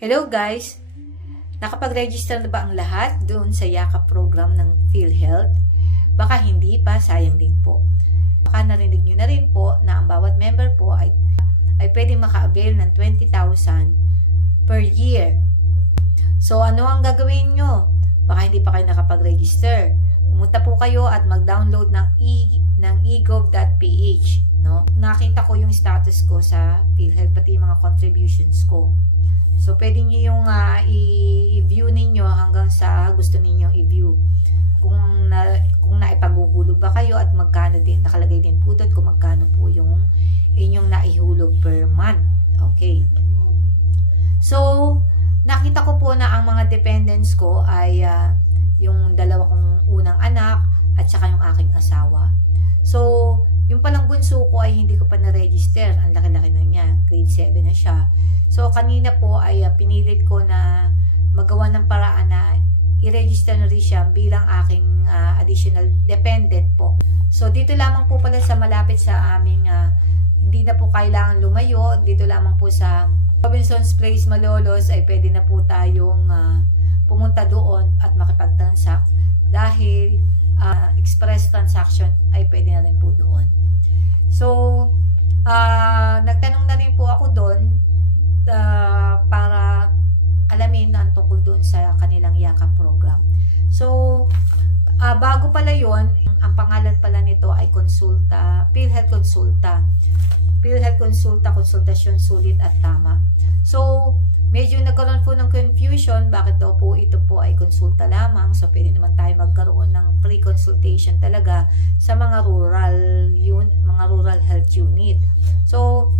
Hello guys! Nakapag-register na ba ang lahat doon sa Yakap program ng PhilHealth? Baka hindi pa, sayang din po. Baka narinig nyo na rin po na ang bawat member po ay pwedeng maka-avail ng 20,000 per year. So ano ang gagawin nyo? Baka hindi pa kayo nakapag-register. Pumunta po kayo at mag-download ng egov.ph. No? Nakita ko yung status ko sa PhilHealth, pati yung mga contributions ko. So, pwede nyo yung i-view ninyo hanggang sa gusto ninyo i-view. Kung naipaghuhulog ba kayo at magkano din, nakalagay din po doon kung magkano po yung inyong naihulog per month. Okay. So, nakita ko po na ang mga dependents ko ay yung dalawa kong unang anak at saka yung aking asawa. So, yung palang bunso ko ay hindi ko pa na-register. Ang laki-laki na niya. Grade 7 na siya. So, kanina po ay pinilit ko na magawa ng paraan na i-register na rin siya bilang aking additional dependent po. So, dito lamang po pala sa malapit sa aming, hindi na po kailangan lumayo. Dito lamang po sa Robinson's Place, Malolos ay pwede na po tayong pumunta doon at makipag-transact dahil express transaction ay pwede na rin po doon. So, nagtanong na rin po ako doon para alamin ang tungkol doon sa kanilang Yakap program. So, bago pala yon, ang pangalan pala nito ay PhilHealth Consulta. PhilHealth Consulta, konsultasyon sulit at tama. So, medyo nagkaroon po ng confusion, bakit daw po ito po ay konsulta lamang. So, pwede naman tayo magkaroon ng free consultation talaga sa mga rural health unit. So,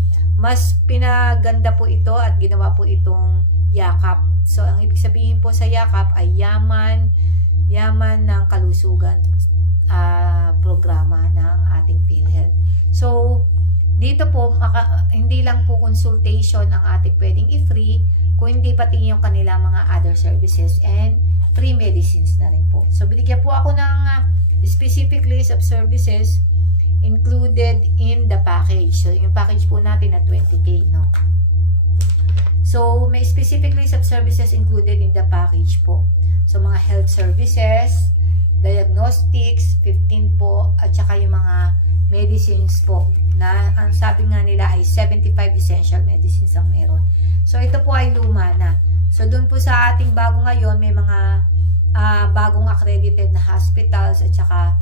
mas pinaganda po ito at ginawa po itong Yakap. So, ang ibig sabihin po sa Yakap ay yaman ng kalusugan programa ng ating PhilHealth. So, dito po, hindi lang po consultation ang ating pwedeng i-free, kung hindi pati yung kanilang mga other services and free medicines na rin po. So, binigyan po ako ng specific list of services included in the package. So, yung package po natin na 20K, no? So, may specific list of services included in the package po. So, mga health services, diagnostics, 15 po, at saka yung mga medicines po, na ang sabi nga nila ay 75 essential medicines ang meron. So, ito po ay luma na. So, dun po sa ating bago ngayon, may mga bagong accredited na hospitals at saka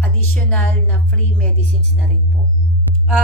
additional na free medicines na rin po.